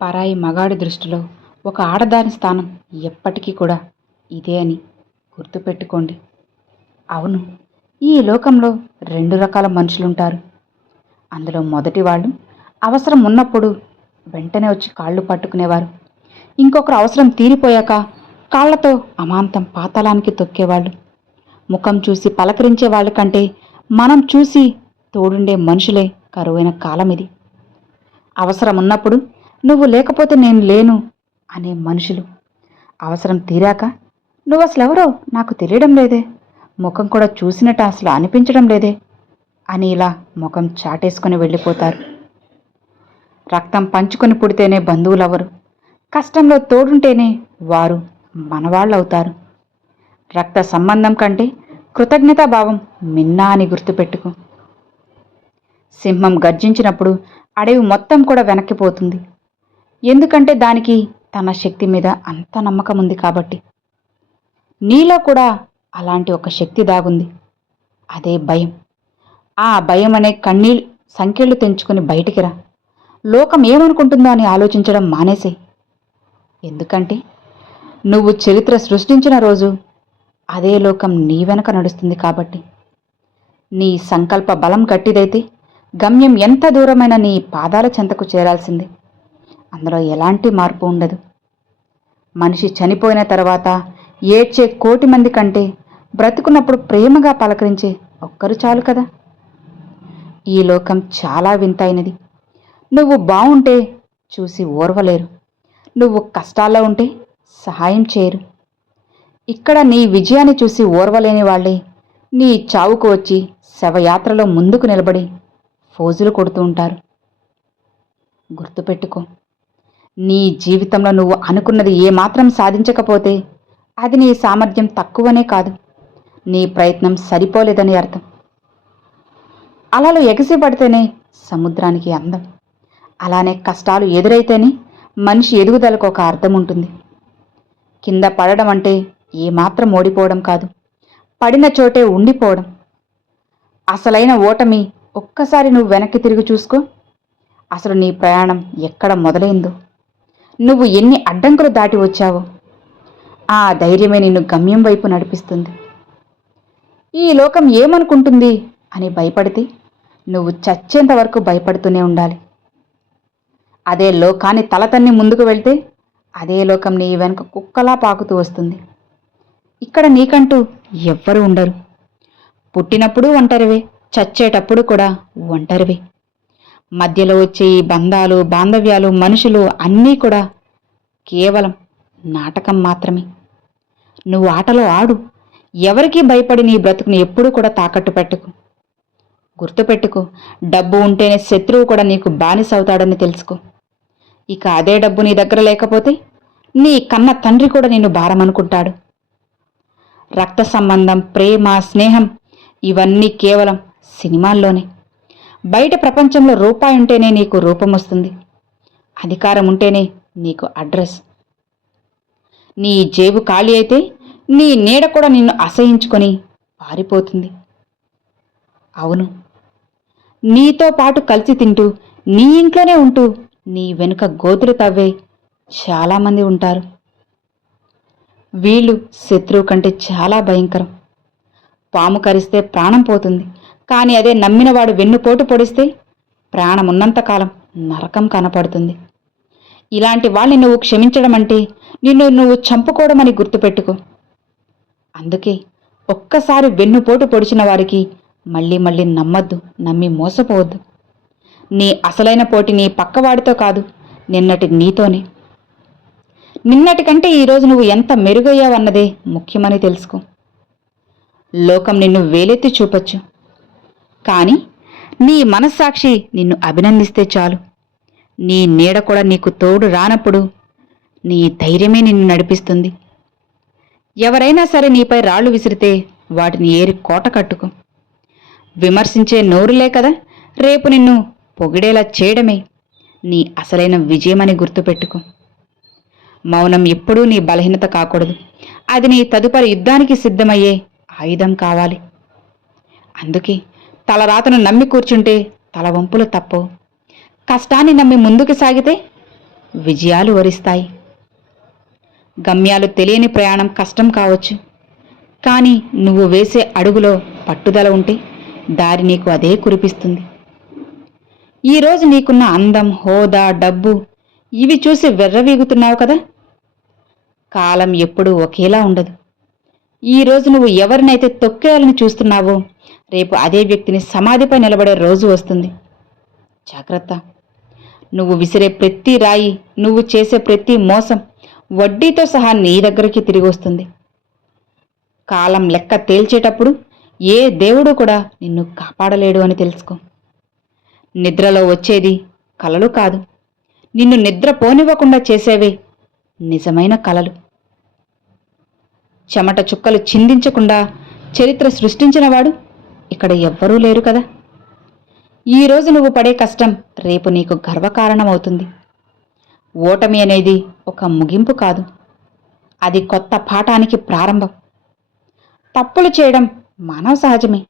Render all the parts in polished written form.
పరాయి మగాడి దృష్టిలో ఒక ఆడదాని స్థానం ఎప్పటికీ కూడా ఇదే అని గుర్తుపెట్టుకోండి. అవును, ఈ లోకంలో రెండు రకాల మనుషులుంటారు. అందులో మొదటి వాళ్ళు అవసరం ఉన్నప్పుడు వెంటనే వచ్చి కాళ్ళు పట్టుకునేవారు. ఇంకొకరు అవసరం తీరిపోయాక కాళ్లతో అమాంతం పాతాళానికి తొక్కేవాళ్ళు. ముఖం చూసి పలకరించే వాళ్ళ కంటే మనం చూసి తోడుండే మనుషులే కరువైన కాలం ఇది. అవసరం ఉన్నప్పుడు నువ్వు లేకపోతే నేను లేను అనే మనుషులు, అవసరం తీరాక నువ్వు అసలెవరో నాకు తెలియడం లేదే, ముఖం కూడా చూసినట్టు అసలు అనిపించడం లేదే అని ఇలా ముఖం చాటేసుకొని వెళ్ళిపోతారు. రక్తం పంచుకొని పుడితేనే బంధువులవ్వరు, కష్టంలో తోడుంటేనే వారు మనవాళ్ళవుతారు. రక్త సంబంధం కంటే కృతజ్ఞతాభావం మిన్నా అని గుర్తుపెట్టుకో. సింహం గర్జించినప్పుడు అడవి మొత్తం కూడా వెనక్కిపోతుంది. ఎందుకంటే దానికి తన శక్తి మీద అంత నమ్మకం ఉంది కాబట్టి. నీలో కూడా అలాంటి ఒక శక్తి దాగుంది, అదే భయం. ఆ భయం అనే సంకెళ్ళు తెంచుకొని బయటికి రా. లోకం ఏమనుకుంటుందో అని ఆలోచించడం మానేసే. ఎందుకంటే నువ్వు చరిత్ర సృష్టించిన రోజు అదే లోకం నీ వెనక నడుస్తుంది కాబట్టి. నీ సంకల్ప బలం గట్టిదైతే గమ్యం ఎంత దూరమైన నీ పాదాల చెంతకు చేరాల్సిందే. అందులో ఎలాంటి మార్పు ఉండదు. మనిషి చనిపోయిన తర్వాత ఏడ్చే 1,000,000 మంది కంటే బ్రతుకున్నప్పుడు ప్రేమగా పలకరించే ఒక్కరు చాలు కదా. ఈ లోకం చాలా వింతైనది. నువ్వు బావుంటే చూసి ఓర్వలేరు, నువ్వు కష్టాల్లో ఉంటే సహాయం చేయరు. ఇక్కడ నీ విజయాన్ని చూసి ఓర్వలేని వాళ్ళే నీ చావుకు వచ్చి శవయాత్రలో ముందుకు నిలబడి ఫోజులు కొడుతూ ఉంటారు. గుర్తుపెట్టుకో, నీ జీవితంలో నువ్వు అనుకున్నది ఏమాత్రం సాధించకపోతే అది నీ సామర్థ్యం తక్కువనే కాదు, నీ ప్రయత్నం సరిపోలేదని అర్థం. అలలు ఎగసిపడితేనే సముద్రానికి అందం. అలానే కష్టాలు ఎదురైతేనే మనిషి ఎదుగుదలకు ఒక అర్థం ఉంటుంది. కింద పడడం అంటే ఏమాత్రం ఓడిపోవడం కాదు, పడిన చోటే ఉండిపోవడం. అసలైన ఓటమి ఒక్కసారి నువ్వు వెనక్కి తిరిగి చూసుకో. అసలు నీ ప్రయాణం ఎక్కడ మొదలైందో, నువ్వు ఎన్ని అడ్డంకులు దాటి వచ్చావో ఆ ధైర్యమే నిన్ను గమ్యం వైపు నడిపిస్తుంది. ఈ లోకం ఏమనుకుంటుంది అని భయపడితే నువ్వు చచ్చేంత వరకు భయపడుతూనే ఉండాలి. అదే లోకాన్ని తలతన్ని ముందుకు వెళ్తే అదే లోకం నీ వెనుక కుక్కలా పాకుతూ వస్తుంది. ఇక్కడ నీకంటూ ఎవ్వరూ ఉండరు. పుట్టినప్పుడు ఒంటరివే, చచ్చేటప్పుడు కూడా ఒంటరివే. మధ్యలో వచ్చే ఈ బంధాలు, బాంధవ్యాలు, మనుషులు అన్నీ కూడా కేవలం నాటకం మాత్రమే. నువ్వు ఆటలో ఆడు, ఎవరికీ భయపడి నీ బ్రతుకుని ఎప్పుడూ కూడా తాకట్టు పెట్టుకు. గుర్తుపెట్టుకో, డబ్బు ఉంటేనే శత్రువు కూడా నీకు బానిస అవుతాడని తెలుసుకో. ఇక అదే డబ్బు నీ దగ్గర లేకపోతే నీ కన్న తండ్రి కూడా నిన్ను భారం అనుకుంటాడు. రక్త సంబంధం, ప్రేమ, స్నేహం ఇవన్నీ కేవలం సినిమాల్లోనే. బయట ప్రపంచంలో రూపాయి ఉంటేనే నీకు రూపం వస్తుంది, అధికారం ఉంటేనే నీకు అడ్రస్. నీ జేబు ఖాళీ అయితే నీ నీడ కూడా నిన్ను అసహించుకొని పారిపోతుంది. అవును, నీతో పాటు కలిసి తింటూ నీ ఇంట్లోనే ఉంటూ నీ వెనుక గోతులు తవ్వే చాలామంది ఉంటారు. వీళ్ళు శత్రువు కంటే చాలా భయంకరం. పాము కరిస్తే ప్రాణం పోతుంది, కానీ అదే నమ్మినవాడు వెన్నుపోటు పొడిస్తే ప్రాణమున్నంతకాలం నరకం కనపడుతుంది. ఇలాంటి వాళ్ళని నువ్వు క్షమించడం అంటే నిన్ను నువ్వు చంపుకోవడం అని గుర్తుపెట్టుకో. అందుకే ఒక్కసారి వెన్నుపోటు పొడిచిన వారికి మళ్ళీ మళ్ళీ నమ్మద్దు, నమ్మి మోసపోవద్దు. నీ అసలైన పోటీ నీ పక్కవాడితో కాదు, నిన్నటి నీతోనే. నిన్నటి కంటే ఈరోజు నువ్వు ఎంత మెరుగయ్యావన్నదే ముఖ్యమని తెలుసుకో. లోకం నిన్ను వేలెత్తి చూపొచ్చు, కానీ నీ మనస్సాక్షి నిన్ను అభినందిస్తే చాలు. నీ నీడ కూడా నీకు తోడు రానప్పుడు నీ ధైర్యమే నిన్ను నడిపిస్తుంది. ఎవరైనా సరే నీపై రాళ్లు విసిరితే వాటిని ఏరి కోట కట్టుకో. విమర్శించే నోరులే కదా రేపు నిన్ను పొగిడేలా చేయడమే నీ అసలైన విజయమని గుర్తుపెట్టుకో. మౌనం ఎప్పుడూ నీ బలహీనత కాకూడదు, అది నీ తదుపరి యుద్ధానికి సిద్ధమయ్యే ఆయుధం కావాలి. అందుకే తలరాతను నమ్మి కూర్చుంటే తల వంపులు తప్పవు. కష్టాన్ని నమ్మి ముందుకు సాగితే విజయాలు వరిస్తాయి. గమ్యాలు తెలియని ప్రయాణం కష్టం కావచ్చు, కానీ నువ్వు వేసే అడుగులో పట్టుదల ఉంటే దారి నీకు అదే కురిపిస్తుంది. ఈరోజు నీకున్న అందం, హోదా, డబ్బు ఇవి చూసి వెర్రవీగుతున్నావు కదా. కాలం ఎప్పుడూ ఒకేలా ఉండదు. ఈరోజు నువ్వు ఎవరినైతే తొక్కేయాలని చూస్తున్నావో రేపు అదే వ్యక్తిని సమాధిపై నిలబడే రోజు వస్తుంది. జాగ్రత్త. నువ్వు విసిరే ప్రతి రాయి, నువ్వు చేసే ప్రతి మోసం వడ్డీతో సహా నీ దగ్గరికి తిరిగి వస్తుంది. కాలం లెక్క తేల్చేటప్పుడు ఏ దేవుడు కూడా నిన్ను కాపాడలేడు అని తెలుసుకో. నిద్రలో వచ్చేది కలలు కాదు, నిన్ను నిద్ర పోనివ్వకుండా చేసేవే నిజమైన కలలు. చెమట చుక్కలు చిందించకుండా చరిత్ర సృష్టించినవాడు ఇక్కడ ఎవ్వరూ లేరు కదా. ఈరోజు నువ్వు పడే కష్టం రేపు నీకు గర్వకారణమవుతుంది. ఓటమి అనేది ఒక ముగింపు కాదు, అది కొత్త పాఠానికి ప్రారంభం. తప్పులు చేయడం మానవ సహజమే,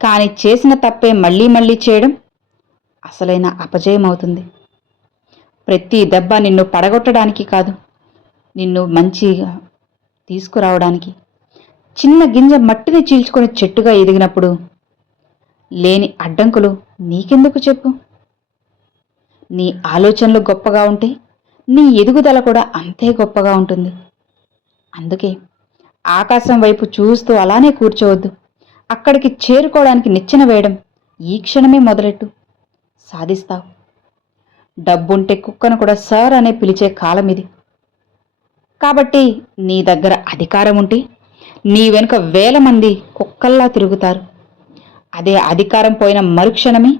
కానీ చేసిన తప్పే మళ్ళీ మళ్ళీ చేయడం అసలైన అపజయం అవుతుంది. ప్రతి దెబ్బ నిన్ను పడగొట్టడానికి కాదు, నిన్ను మంచిగా తీసుకురావడానికి. చిన్న గింజ మట్టిని చీల్చుకొని చెట్టుగా ఎదిగినప్పుడు లేని అడ్డంకులు నీకెందుకు చెప్పు. నీ ఆలోచనలు గొప్పగా ఉంటే నీ ఎదుగుదల కూడా అంతే గొప్పగా ఉంటుంది. అందుకే ఆకాశం వైపు చూస్తూ అలానే కూర్చోవద్దు. అక్కడికి చేరుకోవడానికి నిచ్చెన వేయడం ఈ క్షణమే మొదలెట్టు. సాధిస్తావు. డబ్బుంటే కుక్కను కూడా సార్ అనే పిలిచే కాలం ఇది. కాబట్టి నీ దగ్గర అధికారం ఉంటే నీ వెనుక 1000 మంది కుక్కల్లా తిరుగుతారు. అదే అధికారం పోయిన మరుక్షణమే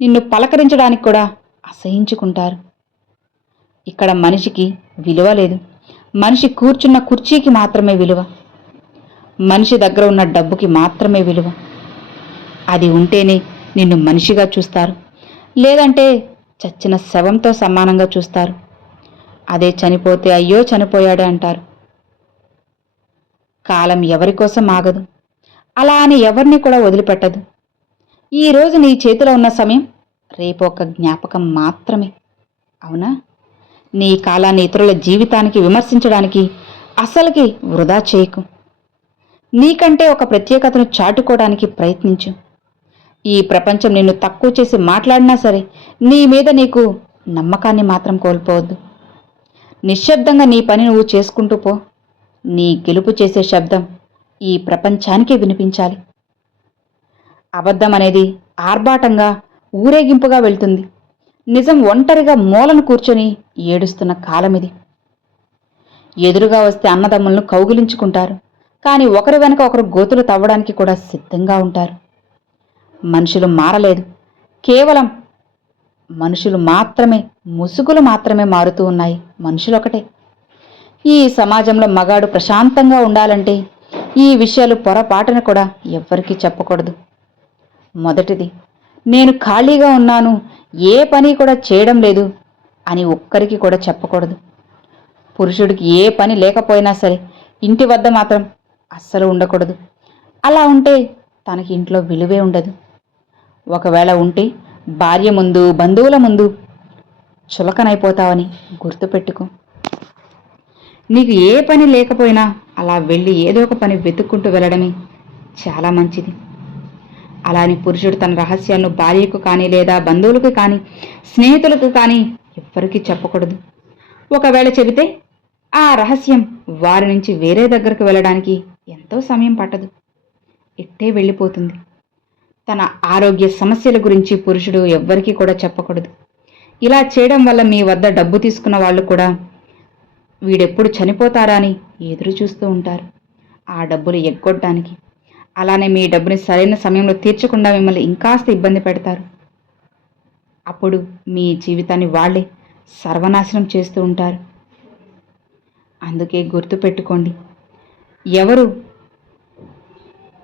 నిన్ను పలకరించడానికి కూడా అసహించుకుంటారు. ఇక్కడ మనిషికి విలువ లేదు, మనిషి కూర్చున్న కుర్చీకి మాత్రమే విలువ. మనిషి దగ్గర ఉన్న డబ్బుకి మాత్రమే విలువ. అది ఉంటేనే నిన్ను మనిషిగా చూస్తారు, లేదంటే చచ్చిన శవంతో సమానంగా చూస్తారు. అదే చనిపోతే అయ్యో చనిపోయాడే అంటారు. కాలం ఎవరికోసం ఆగదు, అలా అని ఎవరిని కూడా వదిలిపెట్టదు. ఈరోజు నీ చేతిలో ఉన్న సమయం రేపు ఒక జ్ఞాపకం మాత్రమే. అవునా? నీ కాలాన్ని ఇతరుల జీవితానికి విమర్శించడానికి అసలుకి వృధా చేయకు. నీకంటే ఒక ప్రత్యేకతను చాటుకోవడానికి ప్రయత్నించు. ఈ ప్రపంచం నిన్ను తక్కువ చేసి మాట్లాడినా సరే నీ మీద నీకు నమ్మకాన్ని మాత్రం కోల్పోవద్దు. నిశ్శబ్దంగా నీ పని నువ్వు చేసుకుంటూ పో. నీ గెలుపు చేసే శబ్దం ఈ ప్రపంచానికి వినిపించాలి. అబద్ధం అనేది ఆర్భాటంగా ఊరేగింపుగా వెళ్తుంది. నిజం ఒంటరిగా మూలను కూర్చొని ఏడుస్తున్న కాలమిది. ఎదురుగా వస్తే అన్నదమ్ములను కౌగిలించుకుంటారు, కానీ ఒకరి వెనక ఒకరు గోతులు తవ్వడానికి కూడా సిద్ధంగా ఉంటారు. మనుషులు మారలేదు, కేవలం మనుషులు మాత్రమే, ముసుగులు మాత్రమే మారుతూ ఉన్నాయి. మనుషులొకటే. ఈ సమాజంలో మగాడు ప్రశాంతంగా ఉండాలంటే ఈ విషయాలు పొరపాటున కూడా ఎవ్వరికీ చెప్పకూడదు. మొదటిది, నేను ఖాళీగా ఉన్నాను, ఏ పని కూడా చేయడం లేదు అని ఒక్కరికి కూడా చెప్పకూడదు. పురుషుడికి ఏ పని లేకపోయినా సరే ఇంటి వద్ద మాత్రం అస్సలు ఉండకూడదు. అలా ఉంటే తనకి ఇంట్లో విలువే ఉండదు. ఒకవేళ ఉంటే భార్య ముందు, బంధువుల ముందు చులకనైపోతావని గుర్తుపెట్టుకో. నీకు ఏ పని లేకపోయినా అలా వెళ్ళి ఏదో ఒక పని వెతుక్కుంటూ వెళ్ళడమే చాలా మంచిది. అలాని పురుషుడు తన రహస్యాలను భార్యకు కానీ, లేదా బంధువులకు కానీ, స్నేహితులకు కానీ ఎవ్వరికీ చెప్పకూడదు. ఒకవేళ చెబితే ఆ రహస్యం వారి నుంచి వేరే దగ్గరకు వెళ్ళడానికి ఎంతో సమయం పట్టదు, ఇట్టే వెళ్ళిపోతుంది. తన ఆరోగ్య సమస్యల గురించి పురుషుడు ఎవ్వరికీ కూడా చెప్పకూడదు. ఇలా చేయడం వల్ల మీ వద్ద డబ్బు తీసుకున్న వాళ్ళు కూడా వీడెప్పుడు చనిపోతారా అని ఎదురు చూస్తూ ఉంటారు, ఆ డబ్బులు ఎగ్గొట్టడానికి. అలానే మీ డబ్బుని సరైన సమయంలో తీర్చకుండా మిమ్మల్ని ఇంకాస్త ఇబ్బంది పెడతారు. అప్పుడు మీ జీవితాన్ని వాళ్ళే సర్వనాశనం చేస్తూ ఉంటారు. అందుకే గుర్తుపెట్టుకోండి, ఎవరు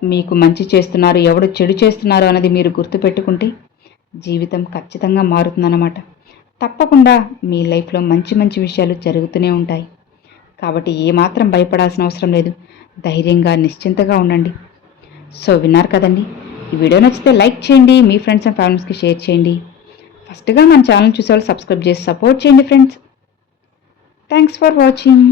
మీకు మంచి చేస్తున్నారు, ఎవరు చెడు చేస్తున్నారు అన్నది మీరు గుర్తుపెట్టుకుంటే జీవితం ఖచ్చితంగా మారుతుందన్నమాట. తప్పకుండా మీ లైఫ్లో మంచి మంచి విషయాలు జరుగుతూనే ఉంటాయి. కాబట్టి ఏమాత్రం భయపడాల్సిన అవసరం లేదు. ధైర్యంగా నిశ్చింతగా ఉండండి. సో విన్నారు కదండి, ఈ వీడియో నచ్చితే లైక్ చేయండి, మీ ఫ్రెండ్స్ అండ్ ఫ్యామిలీస్కి షేర్ చేయండి. ఫస్ట్గా మన ఛానల్ చూసేవాళ్ళు సబ్స్క్రైబ్ చేసి సపోర్ట్ చేయండి ఫ్రెండ్స్. Thanks for watching.